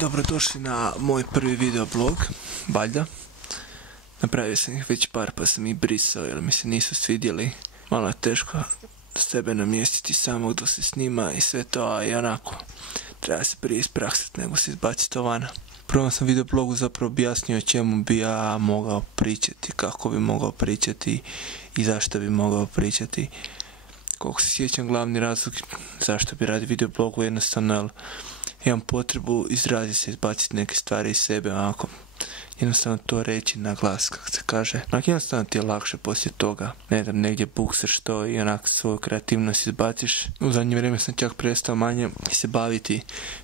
Dobrodošli na moj prvi videoblog, valjda. Napravio sam ih već par pa sam ih brisao jer mi se nisu svidjeli. Malo je teško sebe namjestiti samog dok se snima i sve to, a i onako treba se prije ispraksati nego se izbaciti to vana. U prvom sam videoblogu zapravo objasnio o čemu bi ja mogao pričati, kako bi mogao pričati i zašto bi mogao pričati. Koliko se sjećam, glavni razlog zašto bi radio videoblogu jednostavno, jer imam potrebu izraziti se, izbaciti neke stvari iz sebe, onako jednostavno to reći na glas, kako se kaže. Onako jednostavno ti je lakše poslije toga, ne znam, negdje buksaš to i onako svoju kreativnost izbaciš. U zadnje vrijeme sam čak prestao manje se baviti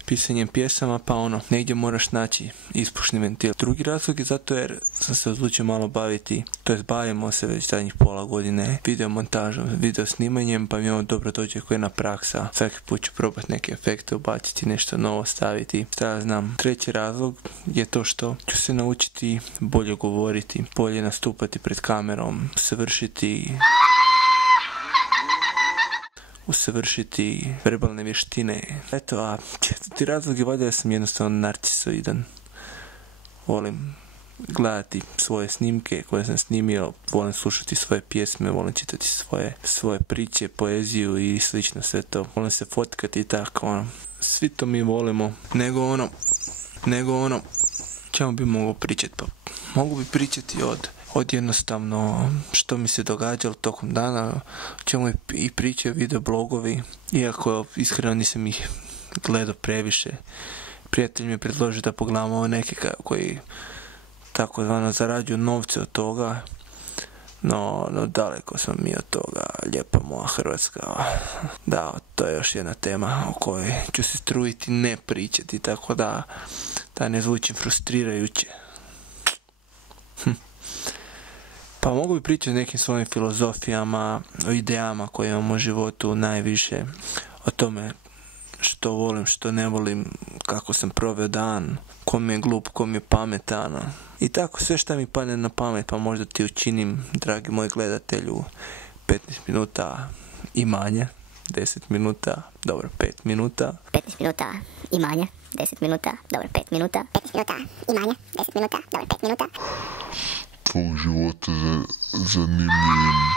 pisanjem pjesama, pa negdje moraš naći ispušni ventil. Drugi razlog je zato jer sam se odlučio malo baviti, to jest bavimo se već zadnjih pola godine videomontažom, video snimanjem, pa mi ovo dobro dođe koja jedna praksa. Svaki put ću probati neke efekte, ubaciti nešto novo, staviti, šta ja znam. Treći razlog je to što ću se naučiti bolje govoriti, bolje nastupati pred kamerom, usavršiti verbalne vještine. Eto, a četvrti razlog je valjda da sam jednostavno narcisoidan. Volim gledati svoje snimke koje sam snimio, volim slušati svoje pjesme, volim čitati svoje priče, poeziju i slično sve to. Volim se fotkati i tako, Svi to mi volimo, nego čemu bi mogao pričati? Pa mogu bi pričati od jednostavno što mi se događalo tokom dana, o čemu i pričaju videoblogovi, iako iskreno nisam ih gledao previše. Prijatelj mi je predložio da pogledamo ove neke koji takozvano zarađuju novce od toga, no daleko smo mi od toga, lijepa moja Hrvatska. Da, to je još jedna tema o kojoj ću se truditi ne pričati, tako da ne zvučim frustrirajuće. Pa mogu bi pričati o nekim svojim filozofijama, o idejama koje imam u životu najviše, o tome što volim, što ne volim, kako sam proveo dan, ko mi je glup, ko mi je pametan. I tako sve što mi padne na pamet, pa možda ti učinim, dragi moj gledatelju, 15 minuta i manje, 10 minuta, dobro, 5 minuta. 15 minuta i manje, 10 minuta, dobro, 5 minuta. 15 minuta i manje, 10 minuta, dobro, 5 minuta. Tvog života zanimljivim.